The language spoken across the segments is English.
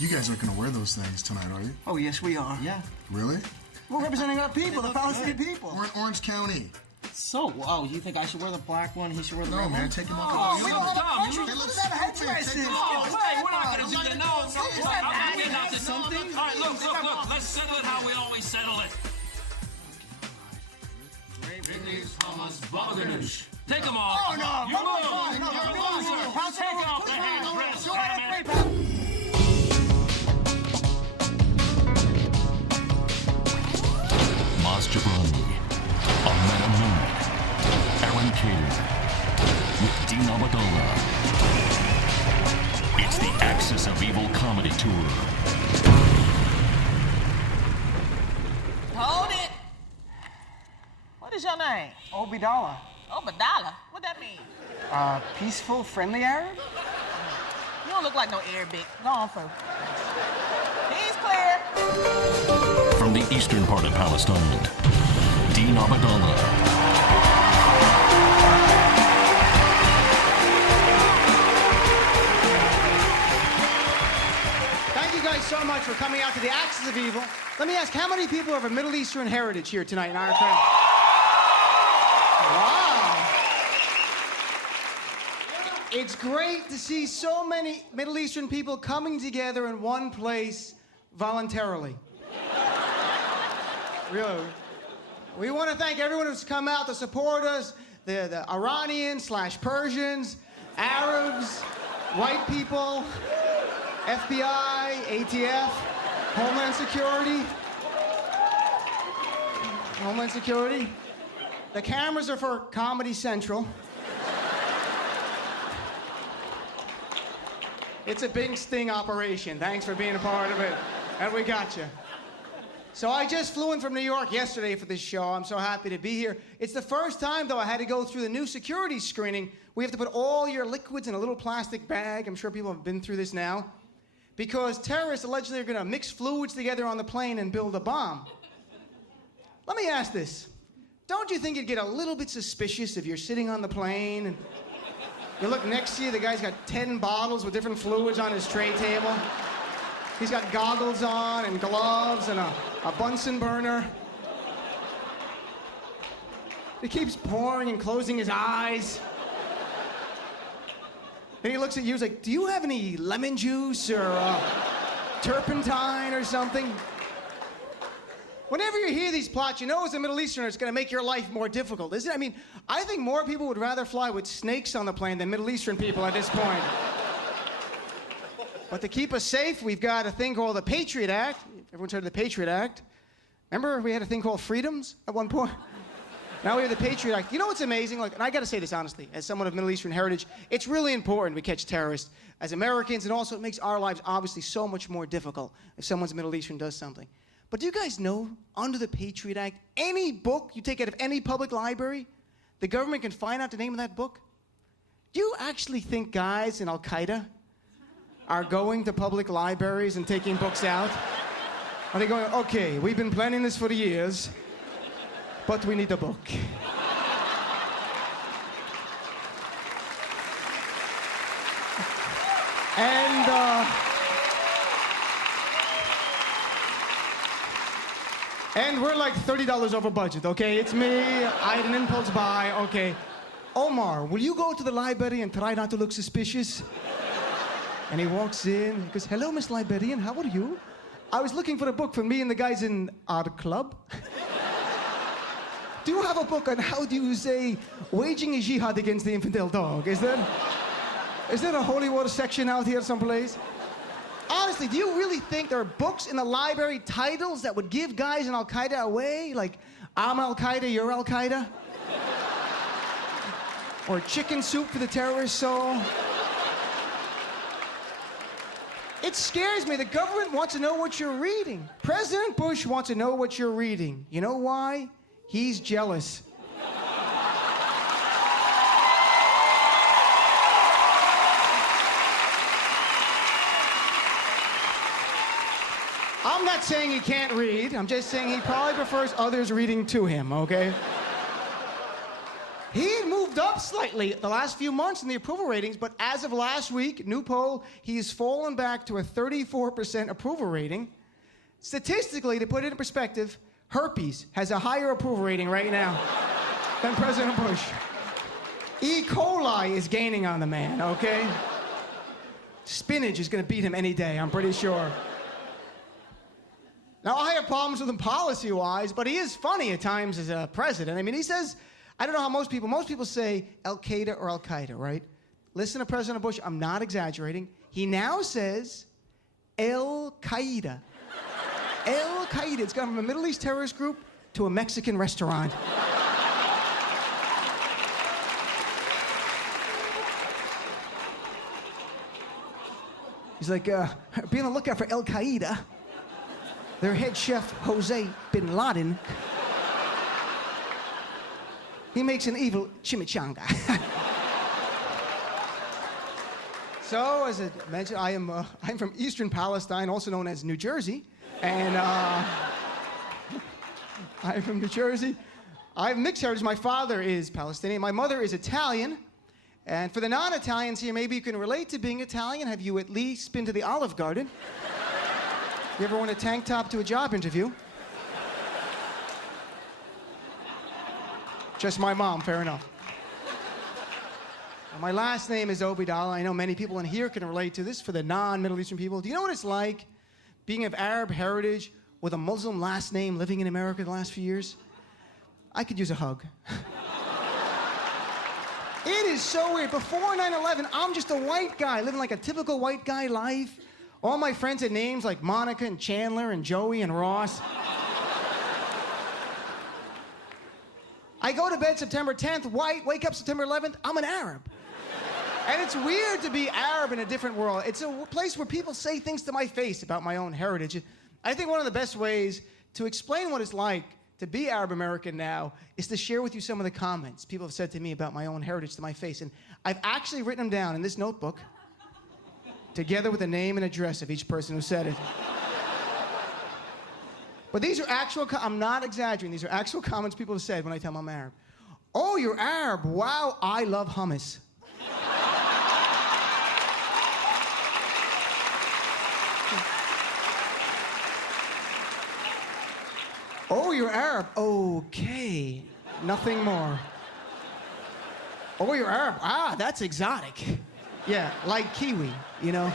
You guys aren't going to wear those things tonight, are you? Oh, yes, we are. Yeah. Really? We're representing our people, the Palestinian people. We're in Orange County. So, you think I should wear the black one? He should wear the red No, man, one? take him Oh, off. we don't have a country. They Look look at that stupid. headdress. Take them Oh, off. hey, we're not going to do that. No, I'm getting out this something. All right, look. Let's settle it how we always settle it. Take them off. Oh, no. You lose. You loser. Take off the headdress, damn it. Maz Jabrani, Ahmed Amin, Aaron Cater, with Dean Abdallah. It's the Axis of Evil Comedy Tour. Hold it. What is your name? Obidallah. Obadala. What that mean? Peaceful, friendly Arab? You don't look like no Arabic. Go on, folks. He's clear. From the eastern part of Palestine, Dean Abdallah. Thank you guys so much for coming out to the Axis of Evil. Let me ask, how many people have a Middle Eastern heritage here tonight in our crowd? Wow. It's great to see so many Middle Eastern people coming together in one place voluntarily. Really. We want to thank everyone who's come out to support us, the Iranians/Persians, Arabs, white people, FBI, ATF, Homeland Security. The cameras are for Comedy Central. It's a big sting operation. Thanks for being a part of it. And we got you. So I just flew in from New York yesterday for this show. I'm so happy to be here. It's the first time, though, I had to go through the new security screening. We have to put all your liquids in a little plastic bag. I'm sure people have been through this now. Because terrorists allegedly are going to mix fluids together on the plane and build a bomb. Let me ask this. Don't you think it'd get a little bit suspicious if you're sitting on the plane and you look next to you, the guy's got 10 bottles with different fluids on his tray table. He's got goggles on and gloves and a Bunsen burner. He keeps pouring and closing his eyes. Then he looks at you, he's like, do you have any lemon juice or turpentine or something? Whenever you hear these plots, you know as a Middle Easterner, it's going to make your life more difficult, isn't it? I mean, I think more people would rather fly with snakes on the plane than Middle Eastern people at this point. But to keep us safe, we've got a thing called the Patriot Act. Everyone's heard of the Patriot Act? Remember we had a thing called freedoms at one point? Now we have the Patriot Act. You know what's amazing? Like, and I got to say this honestly, as someone of Middle Eastern heritage, it's really important we catch terrorists as Americans, and also it makes our lives obviously so much more difficult if someone's Middle Eastern does something. But do you guys know, under the Patriot Act, any book you take out of any public library, the government can find out the name of that book? Do you actually think guys in Al-Qaeda are going to public libraries and taking books out? Are they going, okay, we've been planning this for years, but we need a book. And we're like $30 over budget, okay? It's me, I had an impulse buy, okay. Omar, will you go to the library and try not to look suspicious? And he walks in, he goes, hello, Miss Librarian, how are you? I was looking for a book for me and the guys in our club. Do you have a book on how do you say waging a jihad against the infidel dog? Is there a holy war section out here someplace? Honestly, do you really think there are books in the library, titles that would give guys in Al-Qaeda away? Like, I'm Al-Qaeda, you're Al-Qaeda? Or chicken soup for the terrorist soul? It scares me. The government wants to know what you're reading. President Bush wants to know what you're reading. You know why? He's jealous. I'm not saying he can't read. I'm just saying he probably prefers others reading to him, okay? He moved up up slightly the last few months in the approval ratings, but as of last week, new poll, he's fallen back to a 34% approval rating. Statistically, to put it in perspective, herpes has a higher approval rating right now than President Bush. E. coli is gaining on the man, okay? Spinach is going to beat him any day, I'm pretty sure. Now, I have problems with him policy-wise, but he is funny at times as a president. I mean, he says, I don't know how most people say Al-Qaeda or Al-Qaeda, right? Listen to President Bush, I'm not exaggerating. He now says Al-Qaeda. Al-Qaeda. It's gone from a Middle East terrorist group to a Mexican restaurant. He's like, be on the lookout for Al-Qaeda. Their head chef, Jose Bin Laden, he makes an evil chimichanga. So, as I mentioned, I'm from Eastern Palestine, also known as New Jersey. And I'm from New Jersey. I have mixed heritage. My father is Palestinian. My mother is Italian. And for the non-Italians here, maybe you can relate to being Italian. Have you at least been to the Olive Garden? You ever worn a tank top to a job interview? Just my mom, fair enough. My last name is Obidala. I know many people in here can relate to this. For the non-Middle Eastern people, do you know what it's like being of Arab heritage with a Muslim last name living in America the last few years? I could use a hug. It is so weird. Before 9/11, I'm just a white guy living like a typical white guy life. All my friends had names like Monica and Chandler and Joey and Ross. I go to bed September 10th, white, wake up September 11th, I'm an Arab. And it's weird to be Arab in a different world. It's a place where people say things to my face about my own heritage. I think one of the best ways to explain what it's like to be Arab American now is to share with you some of the comments people have said to me about my own heritage to my face. And I've actually written them down in this notebook, together with the name and address of each person who said it. But these are actual, I'm not exaggerating, these are actual comments people have said when I tell them I'm Arab. Oh, you're Arab. Wow, I love hummus. Oh, you're Arab. Okay. Nothing more. Oh, you're Arab. Ah, that's exotic. Yeah, like kiwi, you know?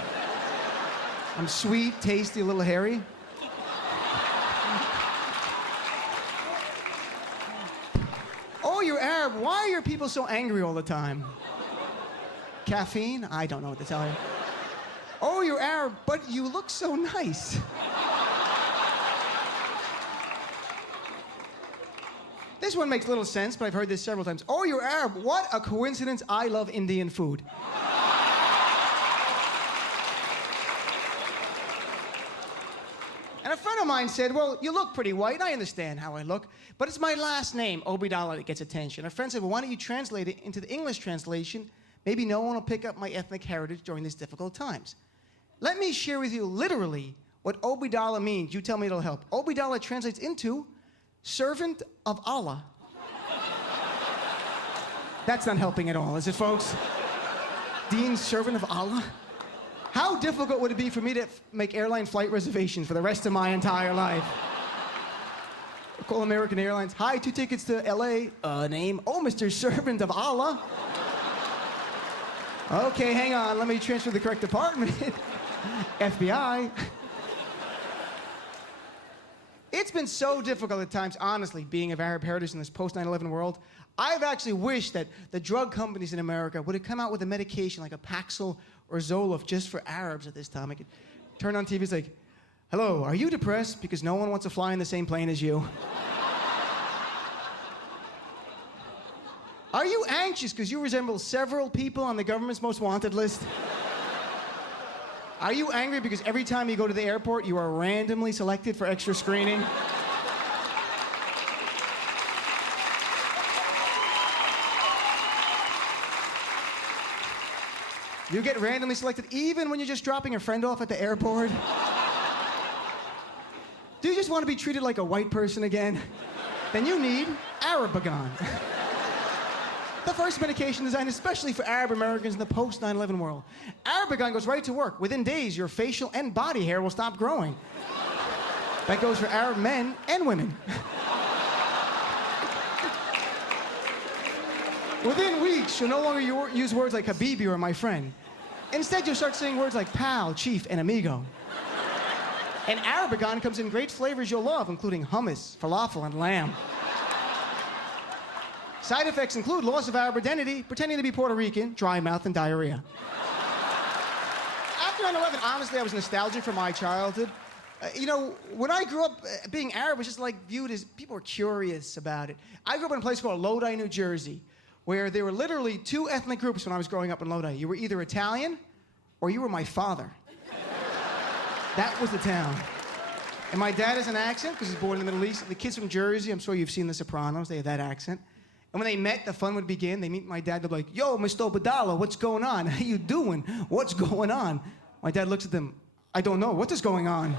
I'm sweet, tasty, a little hairy. Oh, you're Arab. Why are your people so angry all the time? Caffeine? I don't know what to tell you. Oh, you're Arab, but you look so nice. This one makes little sense, but I've heard this several times. Oh, you're Arab. What a coincidence. I love Indian food. And a friend of mine said, well, you look pretty white. I understand how I look. But it's my last name, Obidala, that gets attention. A friend said, well, why don't you translate it into the English translation? Maybe no one will pick up my ethnic heritage during these difficult times. Let me share with you literally what Obidala means. You tell me it'll help. Obidala translates into servant of Allah. That's not helping at all, is it, folks? Dean, servant of Allah? How difficult would it be for me to make airline flight reservations for the rest of my entire life? Call American Airlines. Hi, 2 tickets to LA. Name? Oh, Mr. Servant of Allah. Okay, hang on. Let me transfer the correct department. FBI. It's been so difficult at times, honestly, being of Arab heritage in this post-9/11 world. I've actually wished that the drug companies in America would have come out with a medication like a Paxil or Zoloft just for Arabs at this time. I could turn on TV, it's like, hello, are you depressed because no one wants to fly in the same plane as you? Are you anxious because you resemble several people on the government's most wanted list? Are you angry because every time you go to the airport, you are randomly selected for extra screening? You get randomly selected even when you're just dropping a friend off at the airport? Do you just want to be treated like a white person again? Then you need Arabagon. The first medication designed especially for Arab Americans in the post 9/11 world. Arabigan goes right to work. Within days, your facial and body hair will stop growing. That goes for Arab men and women. Within weeks, you'll no longer use words like Habibi or my friend. Instead, you'll start saying words like pal, chief, and amigo. And Arabigan comes in great flavors you'll love, including hummus, falafel, and lamb. Side effects include loss of Arab identity, pretending to be Puerto Rican, dry mouth, and diarrhea. After 9/11, honestly, I was nostalgic for my childhood. When I grew up, being Arab was just like viewed as people were curious about it. I grew up in a place called Lodi, New Jersey, where there were literally two ethnic groups when I was growing up in Lodi. You were either Italian or you were my father. That was the town. And my dad has an accent because he's born in the Middle East. The kids from Jersey, I'm sure you've seen The Sopranos, they have that accent. And when they met, the fun would begin. They meet my dad, they'd be like, yo, Mr. Badala, what's going on? How you doing? What's going on? My dad looks at them, I don't know, what is going on?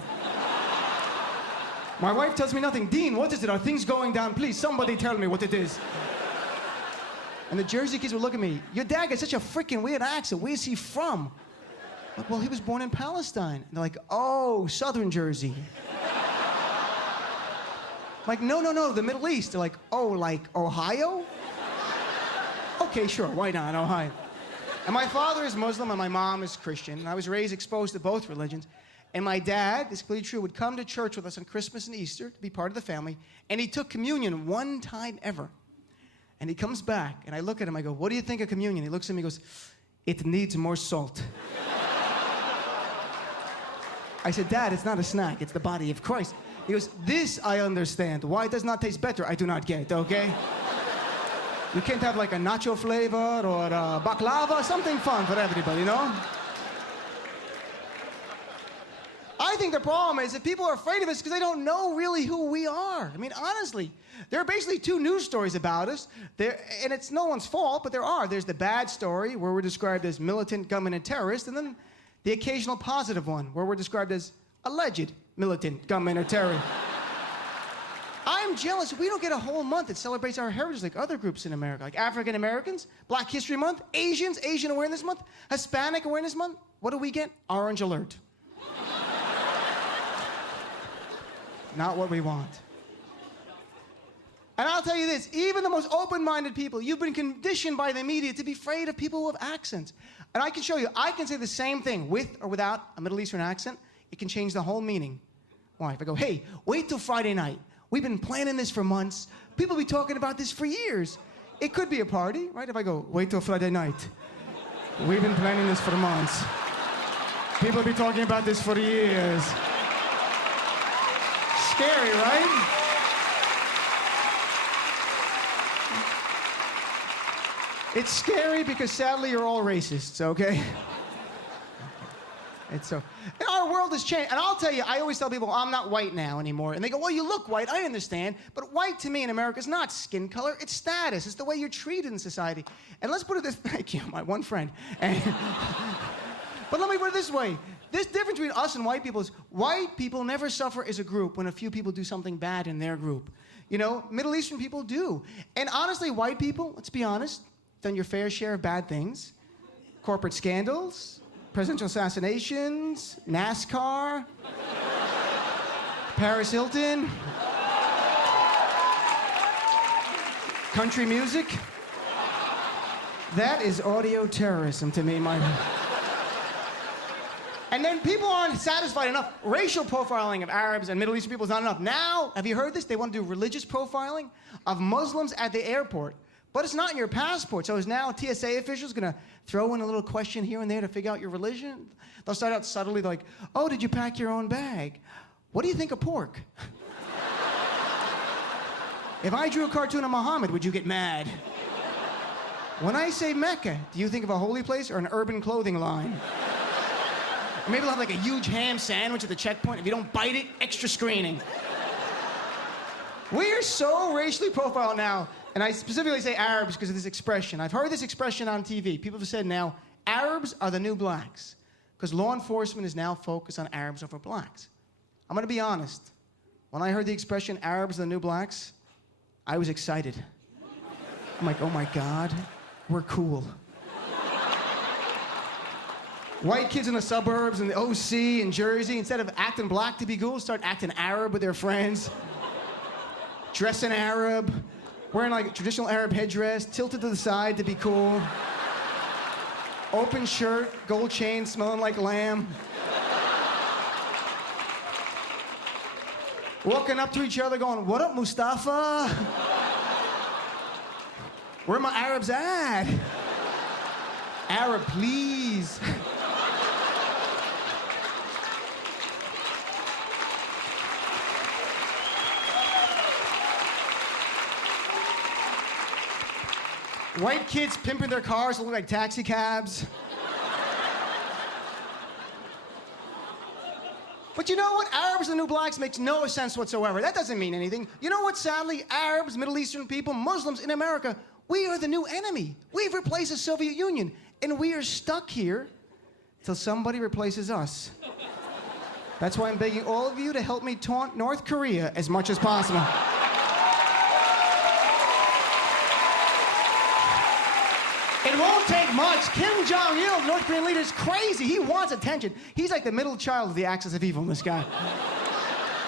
My wife tells me nothing. Dean, what is it? Are things going down? Please, somebody tell me what it is. And the Jersey kids would look at me, your dad got such a freaking weird accent. Where's he from? I'm like, well, he was born in Palestine. And they're like, oh, Southern Jersey. I'm like, no, the Middle East. They're like, oh, like Ohio? Okay, sure, why not, Ohio? And my father is Muslim and my mom is Christian. And I was raised exposed to both religions. And my dad, this is completely true, would come to church with us on Christmas and Easter to be part of the family. And he took communion one time ever. And he comes back, and I look at him, I go, what do you think of communion? He looks at me and goes, it needs more salt. I said, Dad, it's not a snack, it's the body of Christ. He goes, this I understand. Why it does not taste better, I do not get, okay? You can't have like a nacho flavor or a baklava, something fun for everybody, you know? I think the problem is that people are afraid of us because they don't know really who we are. I mean, honestly, there are basically two news stories about us, and it's no one's fault, but there are. There's the bad story, where we're described as militant, gunmen, and terrorists, and then the occasional positive one, where we're described as alleged militant, gunmen, or terrorists. I'm jealous. We don't get a whole month that celebrates our heritage like other groups in America, like African Americans, Black History Month, Asians, Asian Awareness Month, Hispanic Awareness Month. What do we get? Orange alert. Not what we want. And I'll tell you this, even the most open-minded people, you've been conditioned by the media to be afraid of people with accents. And I can show you, I can say the same thing with or without a Middle Eastern accent. It can change the whole meaning. Why? If I go, hey, wait till Friday night. We've been planning this for months. People be talking about this for years. It could be a party, right? If I go, wait till Friday night. We've been planning this for months. People be talking about this for years. Scary, right? It's scary because sadly you're all racists, okay? It's so. And our world has changed. And I'll tell you, I always tell people, I'm not white now anymore. And they go, well, you look white. I understand. But white to me in America is not skin color. It's status. It's the way you're treated in society. And let's put it this, thank you, my one friend. And, but let me put it this way. This difference between us and white people is white people never suffer as a group when a few people do something bad in their group. You know, Middle Eastern people do. And honestly, white people, let's be honest, done your fair share of bad things. Corporate scandals, presidential assassinations, NASCAR, Paris Hilton, country music. That is audio terrorism to me, my... And then people aren't satisfied enough. Racial profiling of Arabs and Middle Eastern people is not enough. Now, have you heard this? They want to do religious profiling of Muslims at the airport. But it's not in your passport. So is now TSA officials going to throw in a little question here and there to figure out your religion? They'll start out subtly like, oh, did you pack your own bag? What do you think of pork? If I drew a cartoon of Muhammad, would you get mad? When I say Mecca, do you think of a holy place or an urban clothing line? Or maybe they'll have like a huge ham sandwich at the checkpoint. If you don't bite it, extra screening. We are so racially profiled now, and I specifically say Arabs because of this expression. I've heard this expression on TV. People have said now, Arabs are the new blacks, because law enforcement is now focused on Arabs over blacks. I'm going to be honest. When I heard the expression, Arabs are the new blacks, I was excited. I'm like, oh my God. we're cool. White kids in the suburbs and the OC in Jersey, instead of acting black to be cool, start acting Arab with their friends. Dressing Arab, wearing like a traditional Arab headdress, tilted to the side to be cool. Open shirt, gold chain, smelling like lamb. Walking up to each other going, "What up, Mustafa? Where my Arabs at? Arab, please." White kids pimping their cars look like taxi cabs. But you know what? Arabs and the new blacks makes no sense whatsoever. That doesn't mean anything. You know what? Sadly, Arabs, Middle Eastern people, Muslims in America, we are the new enemy. We've replaced the Soviet Union, and we are stuck here till somebody replaces us. That's why I'm begging all of you to help me taunt North Korea as much as possible. It won't take much. Kim Jong-il, the North Korean leader, is crazy. He wants attention. He's like the middle child of the axis of evil, this guy.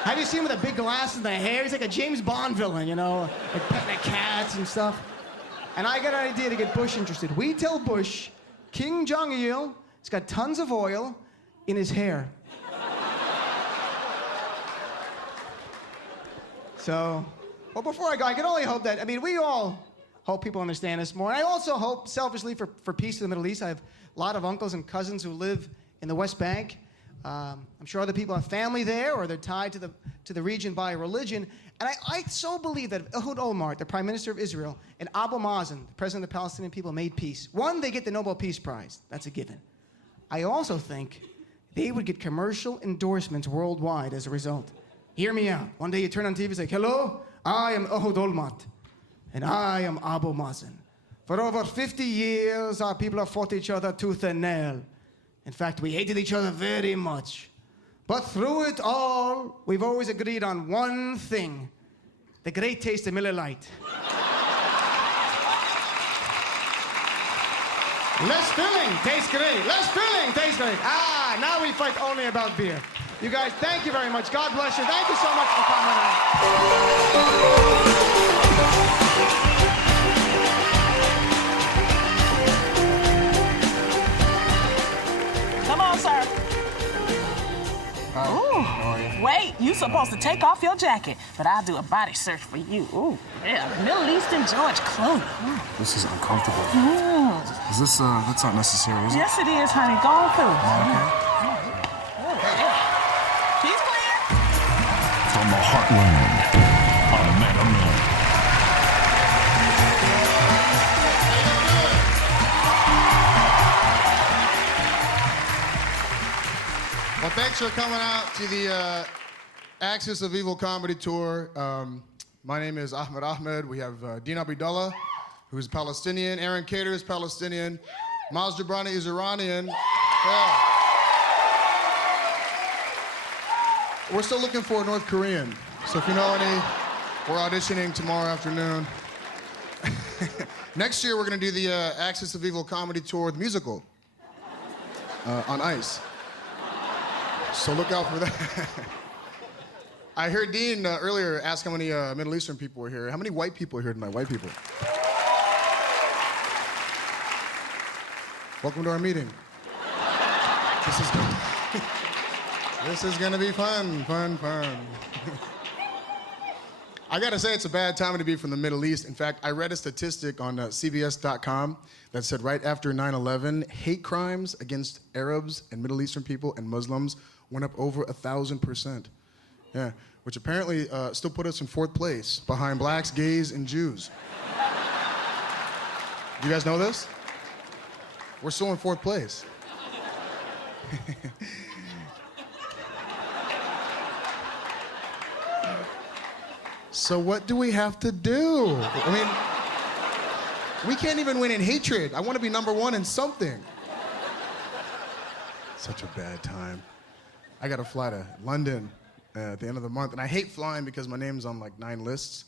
Have you seen him with the big glasses and the hair? He's like a James Bond villain, you know, like petting the cats and stuff. And I got an idea to get Bush interested. We tell Bush, Kim Jong-il has got tons of oil in his hair. So, well, before I go, I can only hope that, we all hope people understand this more. And I also hope, selfishly, for peace in the Middle East. I have a lot of uncles and cousins who live in the West Bank. I'm sure other people have family there, or they're tied to the region by religion. And I so believe that if Ehud Olmert, the Prime Minister of Israel, and Abu Mazen, the President of the Palestinian people, made peace, one, they get the Nobel Peace Prize. That's a given. I also think they would get commercial endorsements worldwide as a result. Hear me out. One day you turn on TV and say, "Hello, I am Ehud Olmert. And I am Abu Mazen. For over 50 years, our people have fought each other tooth and nail. In fact, we hated each other very much. But through it all, we've always agreed on one thing: the great taste of Miller Lite. Less filling tastes great. Less filling tastes great. Now we fight only about beer. You guys, thank you very much. God bless you. Thank you so much for coming out. Come on, sir. Ooh. How are you? Wait, you supposed to take off your jacket, but I'll do a body search for you. Ooh, yeah, Middle Eastern George Clooney. This is uncomfortable. Is this, that's not necessary, is it? Yes, it is, honey. Go on through. Okay. He's clear. From the heartland of Maryland. Well, thanks for coming out to the Axis of Evil comedy tour. My name is Ahmed. We have Dean Abdullah, who's Palestinian. Aaron Cater is Palestinian. Maz Jobrani is Iranian. Yeah. We're still looking for a North Korean. So if you know any, we're auditioning tomorrow afternoon. Next year, we're going to do the Axis of Evil comedy tour, the musical, on ice. So look out for that. I heard Dean earlier ask how many Middle Eastern people were here. How many white people are here tonight? White people. Welcome to our meeting. This is gonna be fun. I gotta say, it's a bad time to be from the Middle East. In fact, I read a statistic on CBS.com that said right after 9/11, hate crimes against Arabs and Middle Eastern people and Muslims went up over 1,000%. Yeah, which apparently still put us in 4th place behind blacks, gays, and Jews. You guys know this? We're still in 4th place. So what do we have to do? I mean, we can't even win in hatred. I want to be number 1 in something. Such a bad time. I got to fly to London at the end of the month, and I hate flying because my name's on like 9 lists.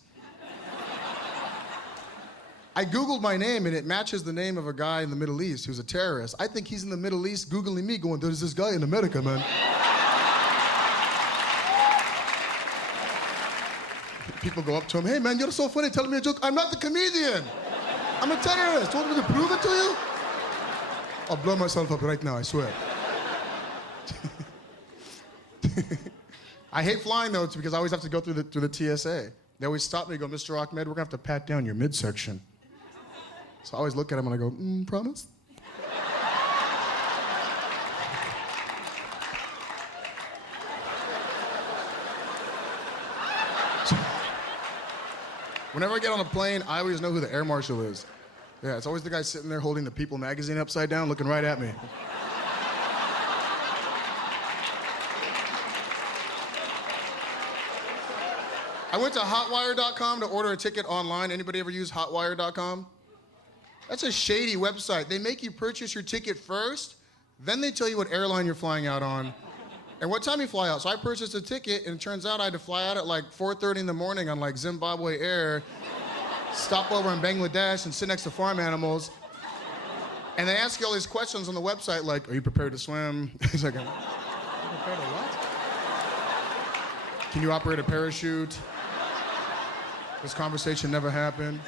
I Googled my name, and it matches the name of a guy in the Middle East who's a terrorist. I think he's in the Middle East Googling me going, there's this guy in America, man. People go up to him, hey, man, you're so funny, telling me a joke. I'm not the comedian. I'm a terrorist. Want me to prove it to you? I'll blow myself up right now, I swear. I hate flying, though, because I always have to go through the TSA. They always stop me and go, Mr. Ahmed, we're going to have to pat down your midsection. So I always look at him and I go, promise? Whenever I get on a plane, I always know who the air marshal is. Yeah, it's always the guy sitting there holding the People magazine upside down, looking right at me. I went to hotwire.com to order a ticket online. Anybody ever use hotwire.com? That's a shady website. They make you purchase your ticket first, then they tell you what airline you're flying out on and what time you fly out. So I purchased a ticket, and it turns out I had to fly out at like 4:30 in the morning on like Zimbabwe Air, stop over in Bangladesh and sit next to farm animals. And they ask you all these questions on the website like, are you prepared to swim? He's like, are you prepared to what? Can you operate a parachute? This conversation never happened.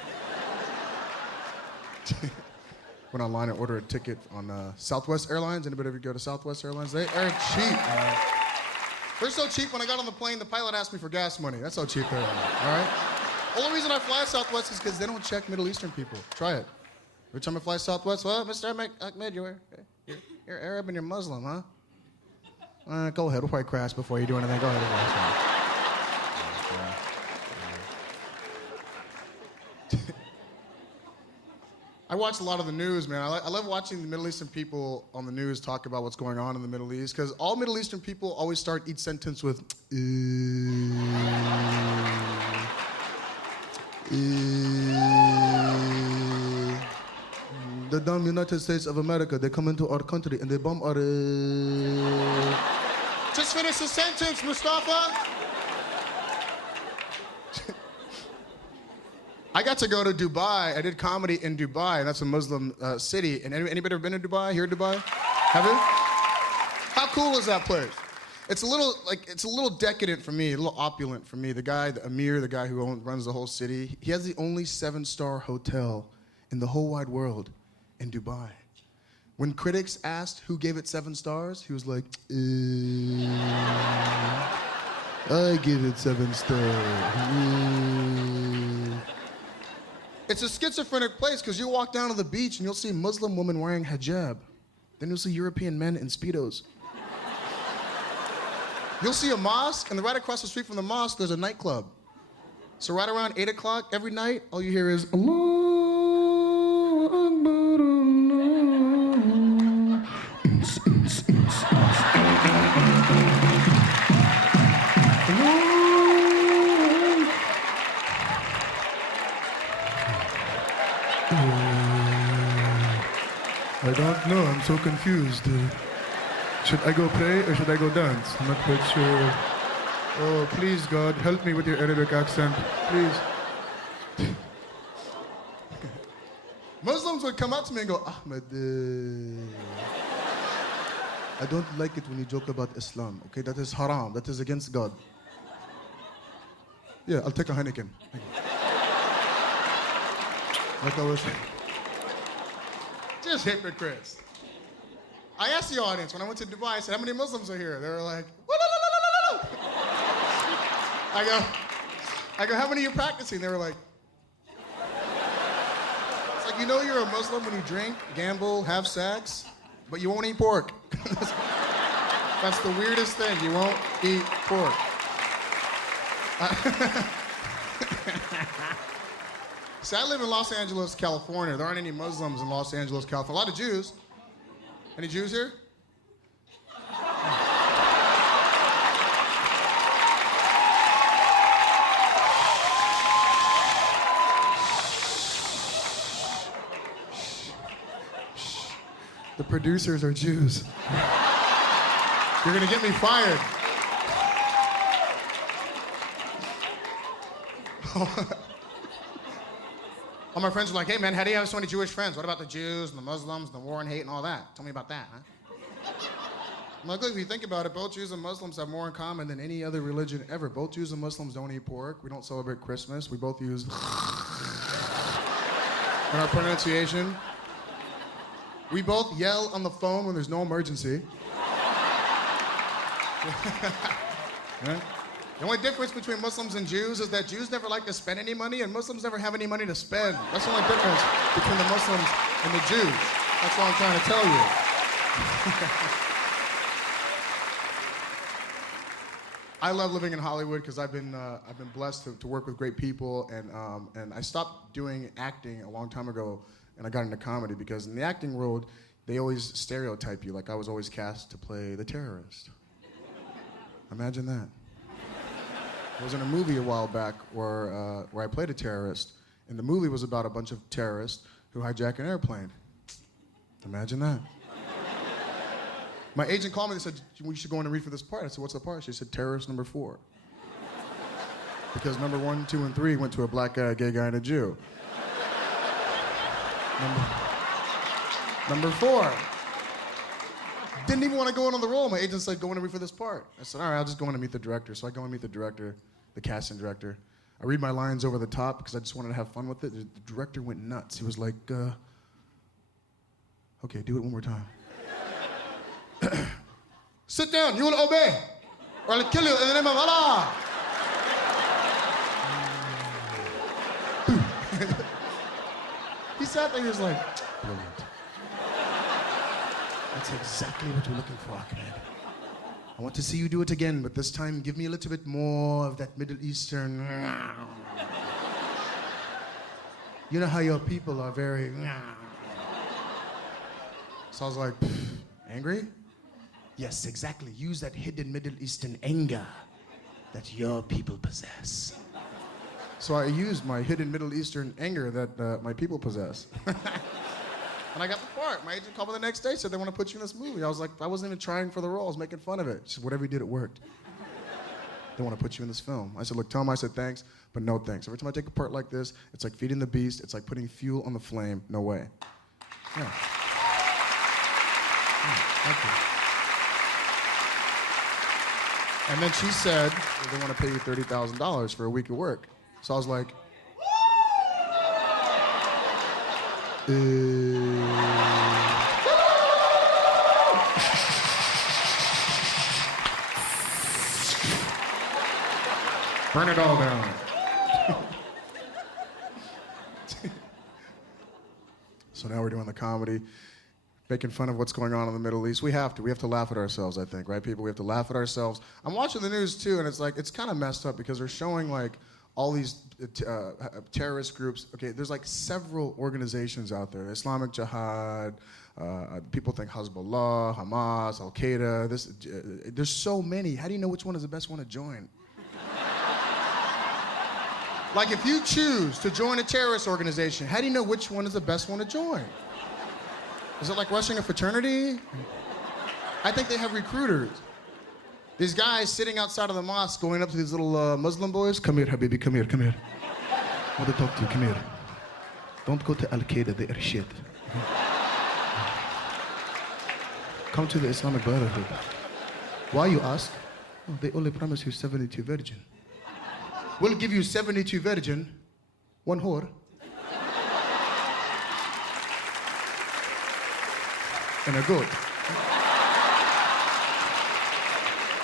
Went online and ordered a ticket on Southwest Airlines. Anybody ever go to Southwest Airlines? They are cheap. They're so cheap, when I got on the plane, the pilot asked me for gas money. That's how cheap they are, all right? Only reason I fly Southwest is because they don't check Middle Eastern people. Try it. Every time I fly Southwest, well, Mr. Ahmed, you're Arab and you're Muslim, huh? Go ahead, we'll probably crash before you do anything. Go ahead. I watch a lot of the news, man. I love watching the Middle Eastern people on the news talk about what's going on in the Middle East, because all Middle Eastern people always start each sentence with, the damn United States of America, they come into our country and they bomb our... Just finish the sentence, Mustafa. I got to go to Dubai. I did comedy in Dubai, and that's a Muslim city. And anybody ever been to Dubai? Here in Dubai? Have you? How cool is that place? It's a little decadent for me, a little opulent for me. The guy, the Amir, the guy who runs the whole city, he has the only 7-star hotel in the whole wide world in Dubai. When critics asked who gave it 7 stars, he was like, I give it 7 stars. It's a schizophrenic place because you walk down to the beach and you'll see Muslim women wearing hijab. Then you'll see European men in Speedos. You'll see a mosque, and right across the street from the mosque, there's a nightclub. So right around 8 o'clock every night, all you hear is, Allahu Akbar, I don't know, I'm so confused. Should I go pray or should I go dance? I'm not quite sure. Oh, please, God, help me with your Arabic accent, please. Muslims would come up to me and go, Ahmed, I don't like it when you joke about Islam, okay? That is haram, that is against God. Yeah, I'll take a Heineken. Like I was saying. Just hypocrites. I asked the audience when I went to Dubai, I said, how many Muslims are here? They were like, I go, how many are you practicing? They were like, it's like, you know you're a Muslim when you drink, gamble, have sex, but you won't eat pork. That's the weirdest thing, you won't eat pork. See, I live in Los Angeles, California. There aren't any Muslims in Los Angeles, California. A lot of Jews. Any Jews here? The producers are Jews. You're gonna get me fired. All my friends were like, hey, man, how do you have so many Jewish friends? What about the Jews and the Muslims and the war and hate and all that? Tell me about that, huh? I'm like, look, if you think about it, both Jews and Muslims have more in common than any other religion ever. Both Jews and Muslims don't eat pork. We don't celebrate Christmas. We both use in our pronunciation. We both yell on the phone when there's no emergency. Right? The only difference between Muslims and Jews is that Jews never like to spend any money and Muslims never have any money to spend. That's the only difference between the Muslims and the Jews. That's all I'm trying to tell you. I love living in Hollywood because I've been blessed to work with great people, and I stopped doing acting a long time ago, and I got into comedy because in the acting world, they always stereotype you. Like I was always cast to play the terrorist. Imagine that. I was in a movie a while back where I played a terrorist, and the movie was about a bunch of terrorists who hijack an airplane. Imagine that. My agent called me and said, we should go in and read for this part. I said, what's the part? She said, terrorist number 4. Because number 1, 2, and 3 went to a black guy, a gay guy, and a Jew. Number 4. Didn't even want to go in on the role. My agent said, go in and read for this part. I said, all right, I'll just go in and meet the director. So I go and meet the director, the casting director. I read my lines over the top because I just wanted to have fun with it. The director went nuts. He was like, okay, do it one more time. Sit down, you will obey, or I'll kill you in the name of Allah. He sat there, he was like, brilliant. That's exactly what we're looking for, Ahmed. I want to see you do it again, but this time give me a little bit more of that Middle Eastern. You know how your people are very. So I was like, angry? Yes, exactly. Use that hidden Middle Eastern anger that your people possess. So I used my hidden Middle Eastern anger that my people possess. And I got the part. My agent called me the next day, said they want to put you in this movie. I was like, I wasn't even trying for the role. I was making fun of it. She said, whatever you did, it worked. They want to put you in this film. I said, look, tell them I said thanks, but no thanks. Every time I take a part like this, it's like feeding the beast. It's like putting fuel on the flame. No way. Yeah. Thank you. And then she said, well, they want to pay you $30,000 for a week of work. So I was like, burn it all down. So now we're doing the comedy, making fun of what's going on in the Middle East. We have to laugh at ourselves, I think, right, people? We have to laugh at ourselves. I'm watching the news, too, and it's like, it's kind of messed up because they're showing, like, all these terrorist groups. Okay, there's, like, several organizations out there. Islamic Jihad, people think Hezbollah, Hamas, Al-Qaeda. There's so many. How do you know which one is the best one to join? Like, if you choose to join a terrorist organization, how do you know which one is the best one to join? Is it like rushing a fraternity? I think they have recruiters. These guys sitting outside of the mosque going up to these little Muslim boys. Come here, Habibi, come here, come here. I want to talk to you, come here. Don't go to Al-Qaeda, they are shit. Come to the Islamic Brotherhood. Why, you ask? Oh, they only promise you 72 virgin. We'll give you 72 virgin, 1 whore. And a goat.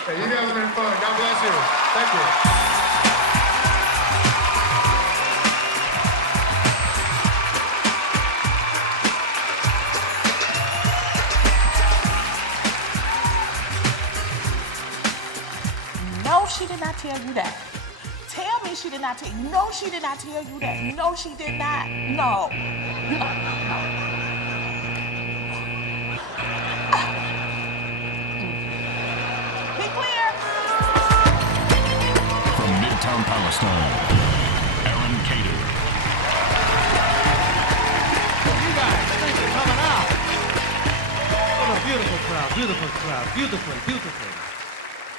Hey, you guys have been fun. God bless you. Thank you. No, she did not tell you that. Tell me she did not tell you. No, she did not tell you that. No, she did not. No. Be clear. From Midtown Palestine, Aaron Cater. You guys, thanks for coming out. What a beautiful crowd, beautiful crowd, beautiful.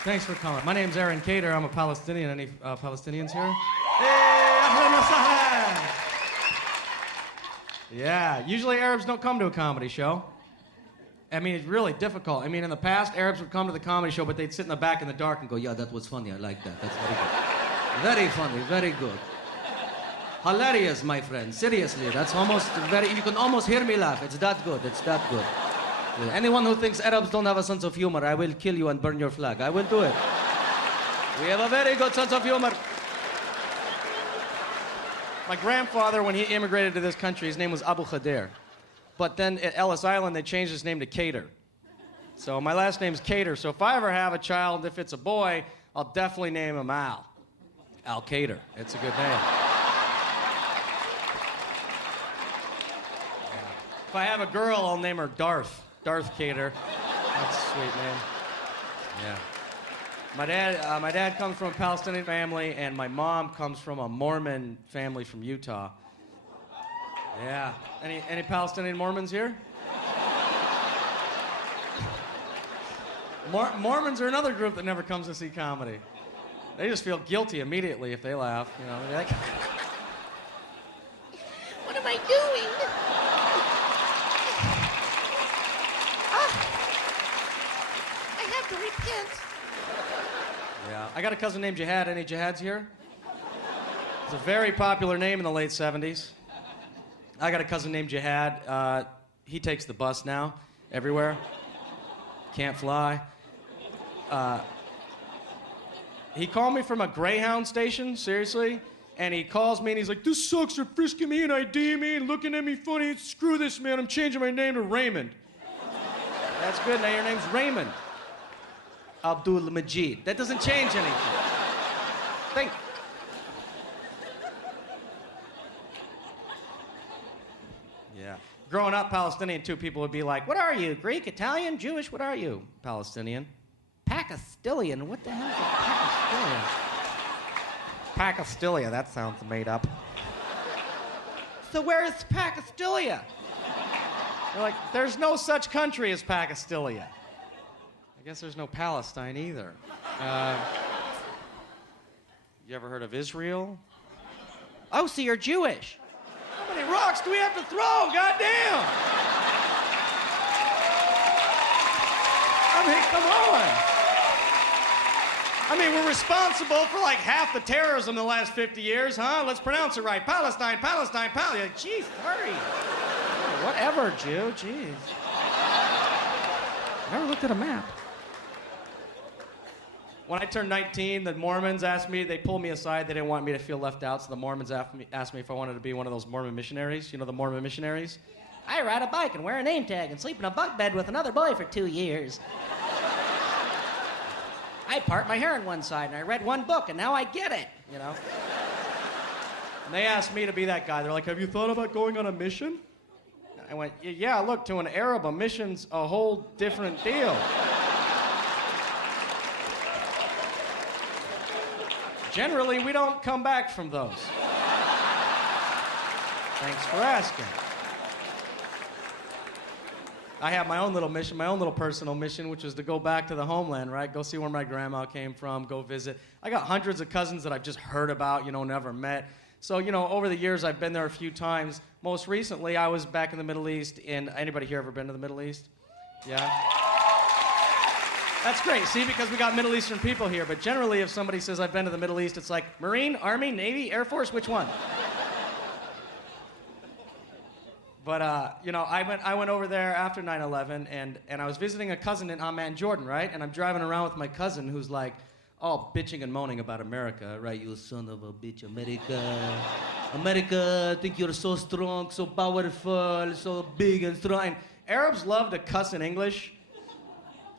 Thanks for coming. My name's Aaron Cater. I'm a Palestinian. Any Palestinians here? Hey, ahlan wa sahlan. Yeah, usually Arabs don't come to a comedy show. I mean, it's really difficult. I mean, in the past, Arabs would come to the comedy show, but they'd sit in the back in the dark and go, yeah, that was funny. I like that. That's very good. Very funny. Very good. Hilarious, my friend. Seriously, that's almost very... You can almost hear me laugh. It's that good. It's that good. Anyone who thinks Arabs don't have a sense of humor, I will kill you and burn your flag. I will do it. We have a very good sense of humor. My grandfather, when he immigrated to this country, his name was Abu Khadir. But then at Ellis Island, they changed his name to Cater. So my last name's Cater. So if I ever have a child, if it's a boy, I'll definitely name him Al. Al Cater. It's a good name. If I have a girl, I'll name her Darth. Darth Cater. That's a sweet name. Yeah. My dad comes from a Palestinian family, and my mom comes from a Mormon family from Utah. Yeah. Any Palestinian Mormons here? Mormons are another group that never comes to see comedy. They just feel guilty immediately if they laugh. You know, they're like, What am I doing? I have to repent. yeah. I got a cousin named Jihad. Any Jihads here? It's a very popular name in the late 70s. I got a cousin named Jihad. He takes the bus now, everywhere. Can't fly. He called me from a Greyhound station, seriously. And he calls me and he's like, this sucks, they're frisking me and IDing me and looking at me funny. Screw this, man, I'm changing my name to Raymond. That's good, now your name's Raymond. Abdul Majid. That doesn't change anything. Yeah. Growing up Palestinian, too, people would be like, what are you, Greek, Italian, Jewish? What are you? Palestinian. Pakistilian. What the hell is a Pakistilian? Pakistilia, that sounds made up. So where's Pakistilia? They're like, there's no such country as Pakistilia. I guess there's no Palestine either. You ever heard of Israel? Oh, so you're Jewish. How many rocks do we have to throw? Goddamn! I mean, come on. I mean, we're responsible for like half the terrorism in the last 50 years, huh? Let's pronounce it right. Palestine, Palestine, Palestine. Jeez, hurry. Whatever, Jew. Jeez. Never looked at a map. When I turned 19, the Mormons they pulled me aside. They didn't want me to feel left out, so the Mormons asked me if I wanted to be one of those Mormon missionaries. You know the Mormon missionaries? I ride a bike and wear a name tag and sleep in a bunk bed with another boy for 2 years. I part my hair on one side and I read one book and now I get it, you know? And they asked me to be that guy. They're like, have you thought about going on a mission? I went, yeah, look, to an Arab, a mission's a whole different deal. Generally, we don't come back from those. Thanks for asking. I have my own little mission, my own little personal mission, which was to go back to the homeland, right? Go see where my grandma came from, go visit. I got hundreds of cousins that I've just heard about, never met. So, over the years, I've been there a few times. Most recently, I was back in the Middle East. Anybody here ever been to the Middle East? Yeah? That's great, see, because we got Middle Eastern people here. But generally, if somebody says I've been to the Middle East, it's like, Marine, Army, Navy, Air Force, which one? But, I went over there after 9/11, and I was visiting a cousin in Amman, Jordan, right? And I'm driving around with my cousin who's like, all bitching and moaning about America, right? You son of a bitch, America. America, I think you're so strong, so powerful, so big and strong. And Arabs love to cuss in English.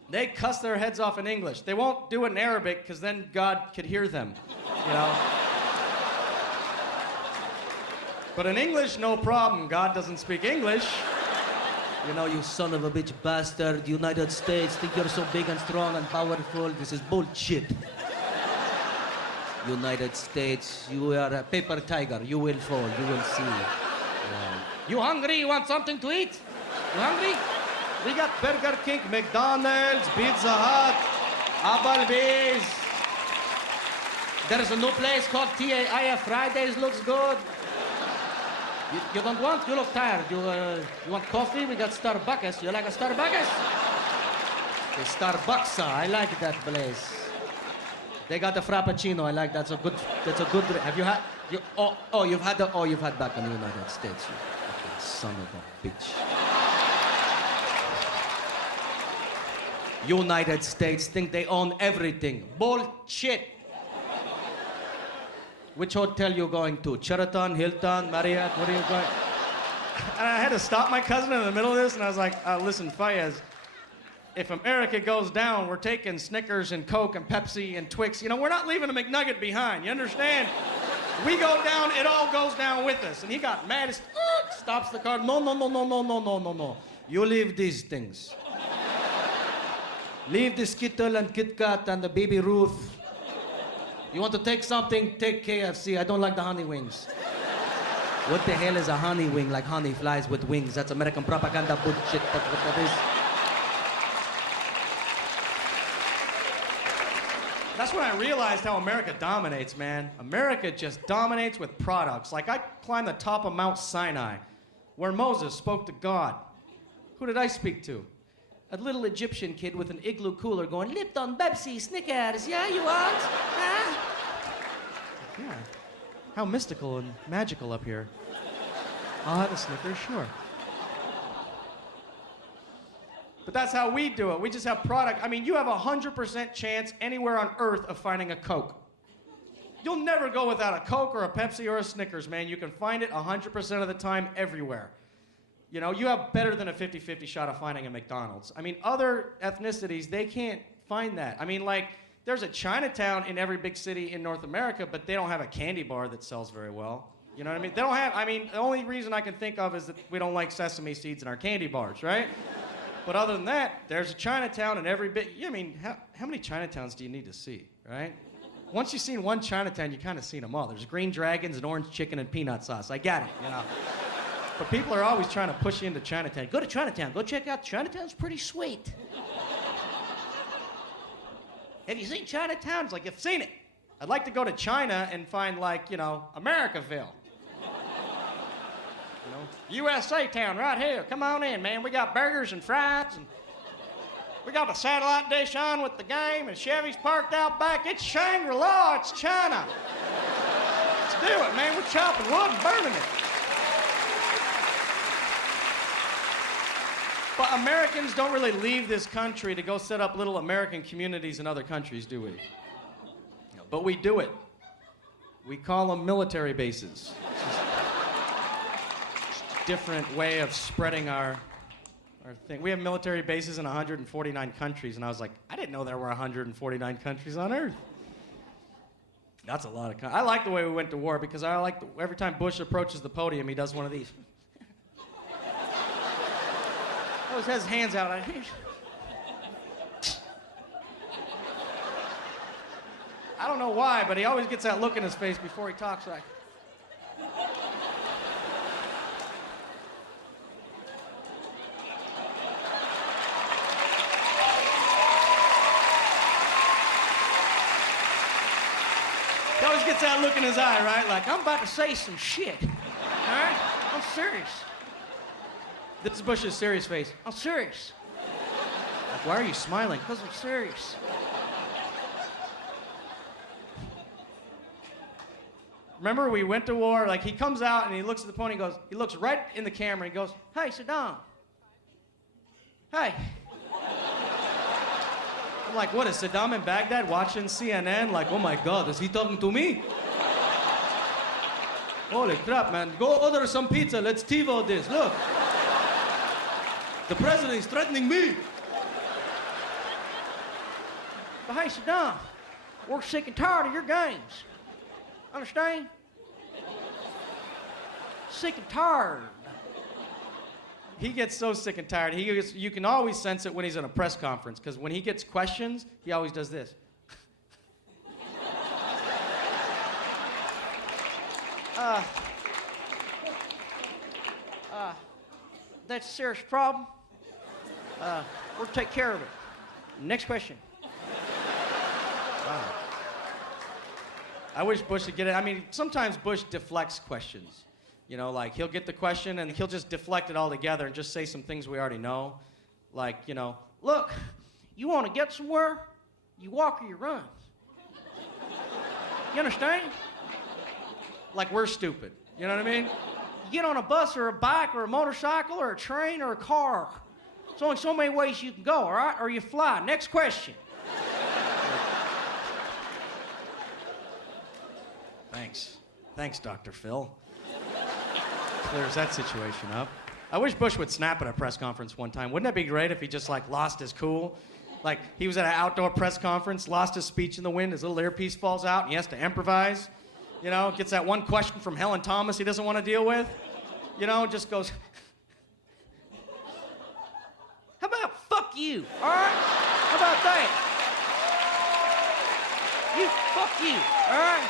They cuss their heads off in English. They won't do it in Arabic, because then God could hear them, But in English, no problem. God doesn't speak English. You son of a bitch bastard, United States, think you're so big and strong and powerful. This is bullshit. United States, you are a paper tiger. You will fall, you will see. You hungry? You want something to eat? You hungry? We got Burger King, McDonald's, Pizza Hut, Applebee's. There's a new place called TAIF Fridays, looks good. You don't want? You look tired. You want coffee? We got Starbucks. You like a Starbucks? The Starbucks. I like that place. They got the Frappuccino. I like that's a good. Have you had? You've had back in the United States. You fucking son of a bitch. United States think they own everything. Bullshit. Which hotel you going to? Sheraton, Hilton, Marriott? What are you going? And I had to stop my cousin in the middle of this, and I was like, listen, Fayez, if America goes down, we're taking Snickers and Coke and Pepsi and Twix. You know, we're not leaving a McNugget behind. You understand? We go down, it all goes down with us. And he got mad. He stops the car. No. You leave these things. Leave the Skittle and Kit Kat and the Baby Ruth. You want to take something? Take KFC. I don't like the honey wings. What the hell is a honey wing? Like honey flies with wings. That's American propaganda bullshit. That's what that is. That's when I realized how America dominates, man. America just dominates with products. Like I climbed the top of Mount Sinai, where Moses spoke to God. Who did I speak to? A little Egyptian kid with an igloo cooler going, Lipton, Pepsi, Snickers, yeah, you want? Huh? Yeah. How mystical and magical up here. I'll have a Snickers, sure. But that's how we do it. We just have product. I mean, you have a 100% chance anywhere on Earth of finding a Coke. You'll never go without a Coke or a Pepsi or a Snickers, man. You can find it 100% of the time everywhere. You know, you have better than a 50-50 shot of finding a McDonald's. I mean, other ethnicities, they can't find that. I mean, like, there's a Chinatown in every big city in North America, but they don't have a candy bar that sells very well. You know what I mean? They don't have, I mean, the only reason I can think of is that we don't like sesame seeds in our candy bars, right? But other than that, there's a Chinatown in every big, I mean, how many Chinatowns do you need to see, right? Once you've seen one Chinatown, you kind of seen them all. There's green dragons and orange chicken and peanut sauce. I get it, you know. But people are always trying to push you into Chinatown. Go to Chinatown. Go check out Chinatown's pretty sweet. Have you seen Chinatown? It's like, you've seen it. I'd like to go to China and find, like, you know, Americaville. You know, USA town right here. Come on in, man. We got burgers and fries, and we got the satellite dish on with the game, and Chevy's parked out back. It's Shangri-La. It's China. Let's do it, man. We're chopping wood and burning it. But Americans don't really leave this country to go set up little American communities in other countries, do we? But we do it. We call them military bases. It's just a different way of spreading our thing. We have military bases in 149 countries, and I was like, I didn't know there were 149 countries on Earth. That's a lot of countries. I like the way we went to war because I like every time Bush approaches the podium, he does one of these. Always has his hands out. I don't know why, but he always gets that look in his face before he talks, like. He always gets that look in his eye, right? Like, I'm about to say some shit. All right? I'm serious. This is Bush's serious face. I'm serious. Like, why are you smiling? Because I'm serious. Remember, we went to war, like, he comes out and he looks at the pony, he looks right in the camera, and he goes, hey, Saddam. Hey. I'm like, what, is Saddam in Baghdad watching CNN? Like, oh my God, is he talking to me? Holy crap, man. Go order some pizza, let's TiVo this, look. The president is threatening me. But hey, Saddam, we're sick and tired of your games. Understand? Sick and tired. He gets so sick and tired. You can always sense it when he's in a press conference, because when he gets questions, he always does this. That's a serious problem. We'll take care of it. Next question. Wow. I wish Bush would get it. I mean, sometimes Bush deflects questions. You know, like he'll get the question and he'll just deflect it all together and just say some things we already know. Like, you know, look, you want to get somewhere, you walk or you run. You understand? Like we're stupid. You know what I mean? You get on a bus or a bike or a motorcycle or a train or a car. There's only so many ways you can go, all right? Or you fly. Next question. Thanks. Thanks, Dr. Phil. Clears that situation up. I wish Bush would snap at a press conference one time. Wouldn't that be great if he just like lost his cool? Like he was at an outdoor press conference, lost his speech in the wind, his little earpiece falls out, and he has to improvise. You know, gets that one question from Helen Thomas he doesn't want to deal with. You know, just goes, how about fuck you, all right? How about that? You, fuck you, all right?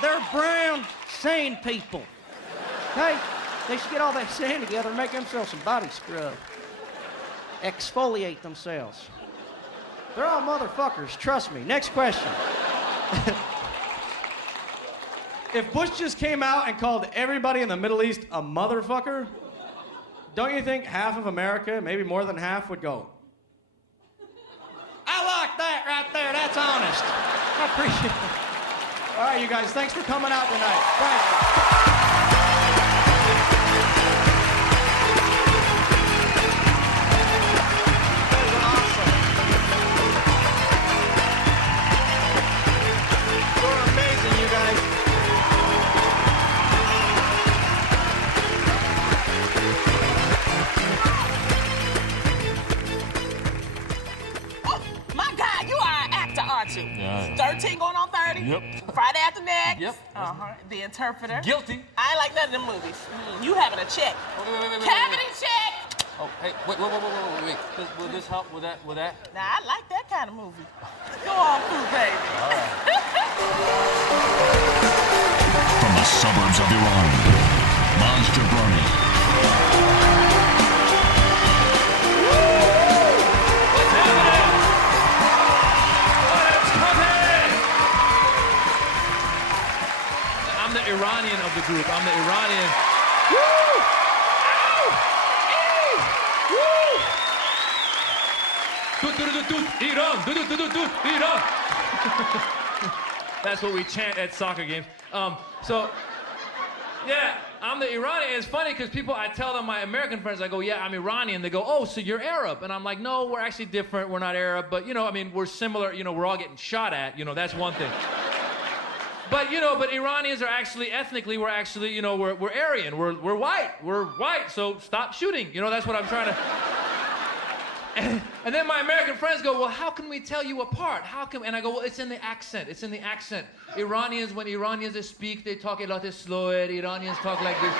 They're brown, sane people. Okay? They should get all that sand together and make themselves some body scrub. Exfoliate themselves. They're all motherfuckers, trust me. Next question. If Bush just came out and called everybody in the Middle East a motherfucker, don't you think half of America, maybe more than half, would go, I like that right there, that's honest. I appreciate it. All right, you guys, thanks for coming out tonight. Thanks. Yeah. 13 going on 30. Yep. Friday After Next. Yep. The Interpreter. Guilty. I ain't like none of them movies. You having a check. Wait. Cavity check. Oh, hey, wait. Will this help with that? Now, I like that kind of movie. Go on through, baby. All right. From the suburbs of Iran, Maz Jabroni. I'm the Iranian of the group. I'm the Iranian. Woo! Iran! That's what we chant at soccer games. Yeah, I'm the Iranian. It's funny because I tell them, my American friends, I go, yeah, I'm Iranian. They go, oh, so you're Arab. And I'm like, no, we're actually different. We're not Arab. But, we're similar. We're all getting shot at. That's one thing. But Iranians are actually, ethnically, we're actually, we're Aryan. We're white. We're white. So stop shooting. That's what I'm trying to. And then my American friends go, well, how can we tell you apart? How can? And I go, well, it's in the accent. It's in the accent. Iranians, when Iranians speak, they talk a lot slower. Iranians talk like this.